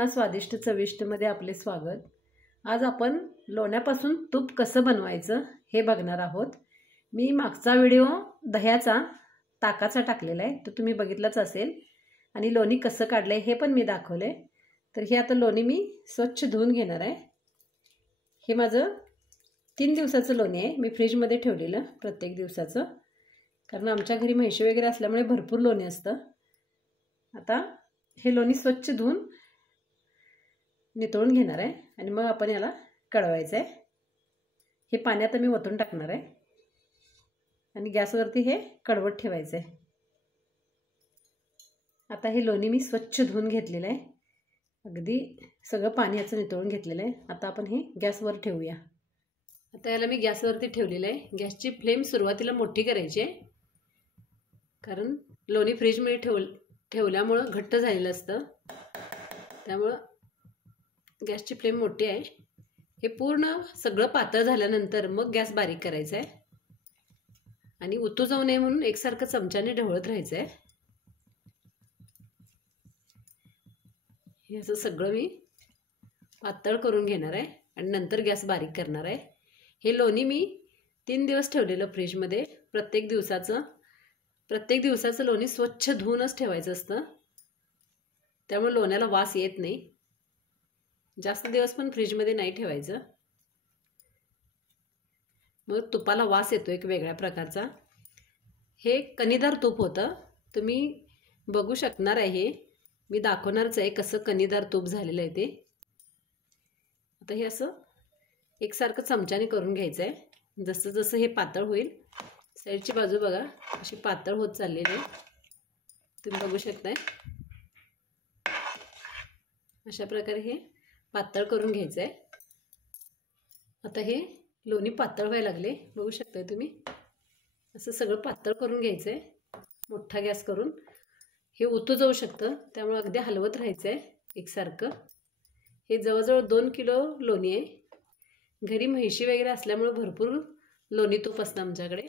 पुन्हा स्वादिष्ट चविष्टमध्ये आपले स्वागत। आज आपण लोण्यापासून तूप कसं बनवायचं हे बघणार आहोत। मी मागचा व्हिडिओ दह्याचा ताकाचा टाकलेला आहे, तो तुम्ही बघितलाच असेल, आणि लोणी कसं काढलंय हे पण मी दाखवले। तर हे आता लोणी मी स्वच्छ धुवून घेणार आहे। हे माझं 3 दिवसाचं लोणी आहे, मी फ्रीजमध्ये ठेवलेलं प्रत्येक दिवसाचं, कारण आमच्या घरी म्हैशी वगैरे असल्यामुळे भरपूर लोणी असतं। आता हे लोणी स्वच्छ धुवून नितळून घेणार आहे आणि मग आपण याला कढवायचं आहे। हे पाणी आता मी ओतून टाकणार आहे आणि गॅसवरती हे कढवत ठेवायचं आहे। आता हे लोणी मी स्वच्छ धुवून घेतलेलं आहे, अगदी सगळं पाणी याचं नितळून घेतलेलं आहे। आता आपण हे गॅसवर ठेवूया। आता याला मी गॅसवरती ठेवलेलं आहे। गॅसची फ्लेम सुरुवातीला मोठी करायची आहे, कारण लोणी फ्रीजमध्ये ठेवल्यामुळे घट्ट झालेलं असतं, त्यामुळे गॅसची फ्लेम मोठी आहे। हे पूर्ण सगळं पातळ झाल्यानंतर मग गॅस बारीक करायचा आहे आणि उतू जाऊ नये म्हणून एकसारखं चमच्याने ढवळत राहायचं आहे। हे असं सगळं मी पातळ करून घेणार आहे आणि नंतर गॅस बारीक करणार आहे। हे लोणी मी 3 दिवस ठेवलेलं फ्रीजमध्ये। प्रत्येक दिवसाचं लोणी स्वच्छ धुवूनच ठेवायचं असतं, त्यामुळे लोण्याला वास येत नाही। जास्त दिवस पण फ्रीजमध्ये नाही ठेवायचं, मग तुपाला वास येतो एक वेगळ्या प्रकारचा। हे कणीदार तूप होतं, तुम्ही बघू शकणार आहे, मी दाखवणारच आहे कसं कणीदार तूप झालेलं आहे ते। आता हे असं एकसारखं चमच्याने करून घ्यायचं आहे। जसं जसं हे पातळ होईल, साईडची बाजू बघा अशी पातळ होत चाललेली आहे, तुम्ही बघू शकताय। अशा प्रकारे हे पातळ करून घ्यायचं आहे। आता हे लोणी पातळ व्हायला लागले, बघू शकताय तुम्ही। असं सगळं पातळ करून घ्यायचं आहे मोठा गॅस करून। हे उतू जाऊ शकतं, त्यामुळे अगदी हलवत राहायचं आहे एकसारखं। हे जवळजवळ 2 किलो लोणी आहे। घरी म्हैशी वगैरे असल्यामुळे भरपूर लोणी तूप असतं आमच्याकडे।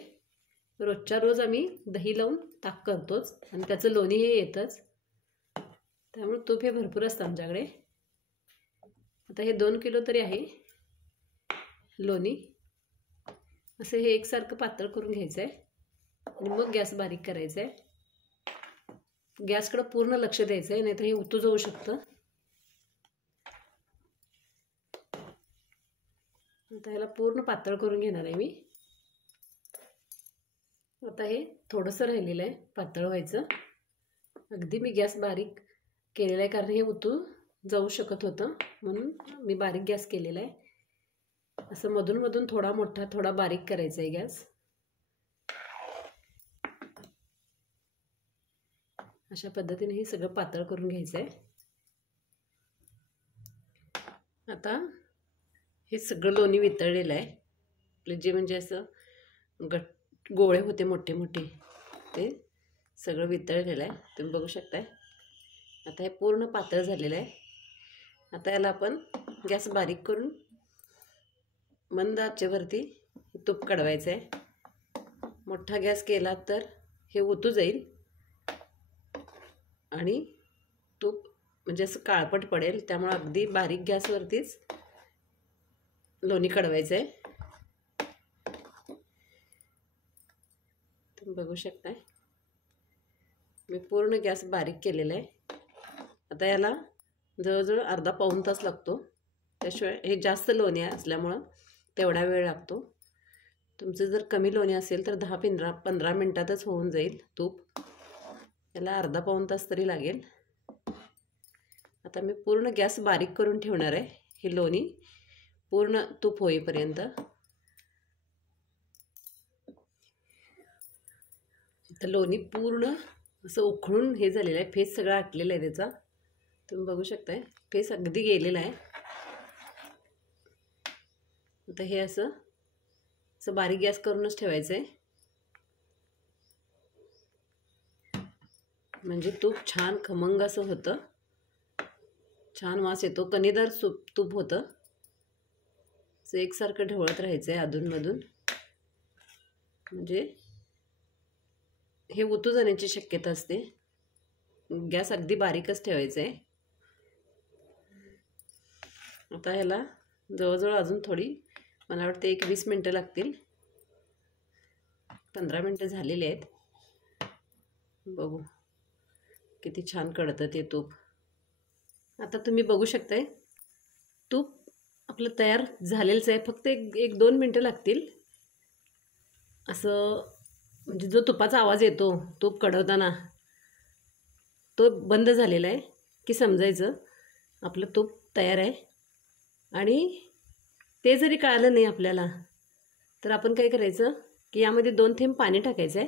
रोजच्या रोज आम्ही दही लावून ताक करतोच आणि त्याचं लोणी हे येतंच, त्यामुळे तूप हे भरपूर असतं आमच्याकडे। आता हे 2 किलो तरी आहे लोणी। असं हे एकसारखं पातळ करून घ्यायचं आहे आणि मग गॅस बारीक करायचा आहे। गॅसकडे पूर्ण लक्ष द्यायचं आहे, नाहीतर हे उतू जाऊ शकतं। आता याला पूर्ण पातळ करून घेणार आहे मी। आता हे थोडंसं राहिलेलं आहे पातळ व्हायचं। अगदी मी गॅस बारीक केलेला आहे, कारण हे उतू जाऊ शकत होतं, म्हणून मी बारीक गॅस केलेला आहे। असं मधून मधून थोडा मोठा थोडा बारीक करायचा आहे गॅस। अशा पद्धतीने हे सगळं पातळ करून घ्यायचं आहे। आता हे सगळं लोणी वितळलेलं आहे, आपले जे म्हणजे असं गोळे होते मोठे मोठे, ते सगळं वितळलेलं आहे, तुम्ही बघू शकताय। आता हे पूर्ण पातळ झालेलं आहे। आता याला आपण गॅस बारीक करून मंद आचेवरती तूप कढवायचं आहे। मोठा गॅस केला तर हे उतू जाईल आणि तूप म्हणजे असं काळपट पडेल, त्यामुळे अगदी बारीक गॅसवरतीच लोणी कढवायचं आहे। तुम्ही बघू शकताय, मी पूर्ण गॅस बारीक केलेला आहे। आता याला जवळजवळ अर्धा पाऊण तास लागतो, त्याशिवाय हे जास्त लोणी असल्यामुळं तेवढा वेळ लागतो। तुमचं जर कमी लोणी असेल तर 10-15 मिनटातच होऊन जाईल तूप, याला अर्धा पाऊण तास तरी लागेल। आता मी पूर्ण गॅस बारीक करून ठेवणार आहे हे लोणी पूर्ण तूप होईपर्यंत। तर लोणी पूर्ण असं उकळून हे झालेलं आहे, फेस सगळा आटलेला आहे त्याचा, तुम्ही बघू शकताय। फेस अगदी गेलेला आहे। आता हे असं बारीक गॅस करूनच ठेवायचं आहे, म्हणजे तूप छान खमंग असं होतं, छान वास येतो। कणीदार तूप होतं, असं एकसारखं ढवळत राहायचं आहे अधूनमधून, म्हणजे हे उतू जाण्याची शक्यता असते। गॅस अगदी बारीकच ठेवायचा आहे। आता ह्याला जवळजवळ अजून थोडी मला वाटतं 1-20 मिनटं लागतील. 15 मिनटं झालेली आहेत. बघू किती छान कढतं ते तूप. आता तुम्ही बघू शकताय तूप आपलं तयार झालेलंच आहे. फक्त 1-2 मिनटं लागतील. असं म्हणजे जो तुपाचा आवाज येतो तूप कढवताना तो बंद झालेला आहे की समजायचं आपलं तूप तयार आहे. आणि ते जरी कळालं नाही आपल्याला तर आपण काय करायचं की यामध्ये 2 थेंब पाणी टाकायचं आहे.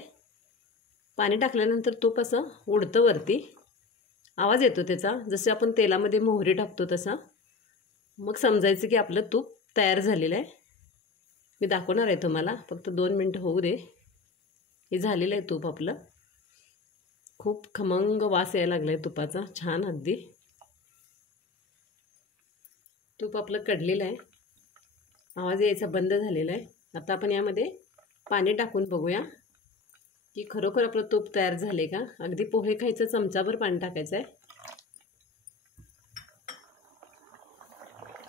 पाणी टाकल्यानंतर तूप असं उडतं वरती, आवाज येतो त्याचा, जसं आपण तेलामध्ये मोहरी टाकतो तसा. मग समजायचं की आपलं तूप तयार झालेलं आहे. मी दाखवणार आहे तुम्हाला, फक्त 2 मिनटं होऊ दे. हे झालेलं आहे तूप आपलं. खूप खमंग वास यायला लागला आहे तुपाचा, छान अगदी. तूप आपलं कढलेलं आहे, आवाज यायचा बंद झालेला आहे. आता आपण यामध्ये पाणी टाकून बघूया की खरोखर आपलं तूप तयार झाले का. अगदी पोहे खायचं चमचाभर पाणी टाकायचं आहे.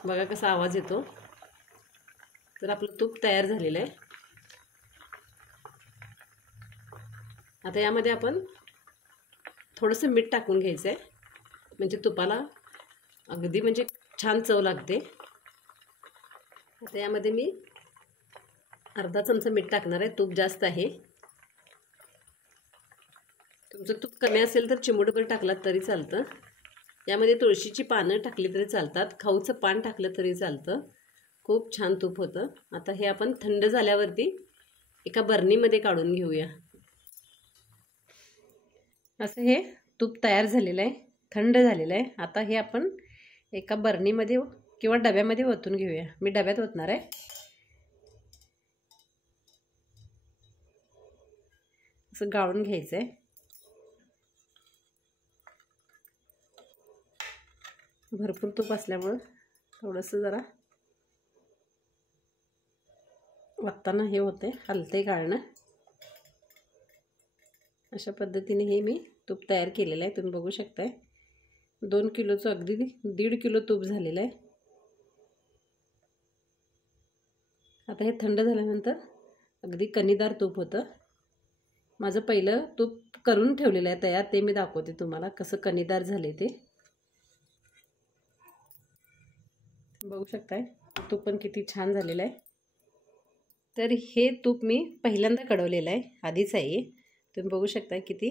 बघा कसा आवाज येतो. तर आपलं तूप तयार झालेलं आहे. आता यामध्ये आपण थोडंसं मीठ टाकून घ्यायचं आहे, म्हणजे तुपाला अगदी म्हणजे छान चव लागते. आता यामध्ये मी अर्धा चमचा मीठ टाकणार आहे. तूप जास्त आहे. तुमचं तूप कमी असेल तर चिमूटभर टाकलात तरी चालतं. यामध्ये तुळशीची पानं टाकली तरी चालतात, खाऊचं पान टाकलं तरी चालतं. खूप छान तूप होतं. आता हे आपण थंड झाल्यावरती एका बर्नीमध्ये काढून घेऊया. असं हे तूप तयार झालेलं आहे, थंड झालेलं आहे. आता हे आपण एका बर्नीमध्ये किंवा डब्यामध्ये ओतून घेऊया. मी डब्यात ओतणार आहे. असं गाळून घ्यायचं आहे. भरपूर तूप असल्यामुळं थोडंसं जरा वाटताना हे होते, हलते गाळणं. अशा पद्धतीने हे मी तूप तयार केलेलं आहे. तुम्ही बघू शकताय 2 किलोचं अगदी 1.5 किलो तूप झालेलं आहे. आता हे थंड झाल्यानंतर अगदी कणीदार तूप होतं. माझं पहिलं तूप करून ठेवलेलं आहे तयार, ते मी दाखवते तुम्हाला कसं कणीदार झाले ते. बघू शकताय तूप पण किती छान झालेलं आहे. तर हे तूप मी पहिल्यांदा कढवलेलं आहे, आधीच आहे. तुम्ही बघू शकताय किती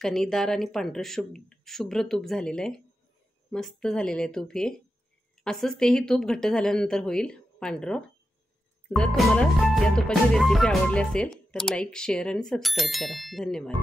कणीदार आणि पांढरं शुभ्र तूप झालेलं आहे. मस्त झालेलं आहे तूप हे. असंच तेही तूप घट्ट झाल्यानंतर होईल पांढरं. जर तुम्हाला या तुपाची रेसिपी आवडली असेल तर लाईक, शेअर आणि सबस्क्राईब करा. धन्यवाद.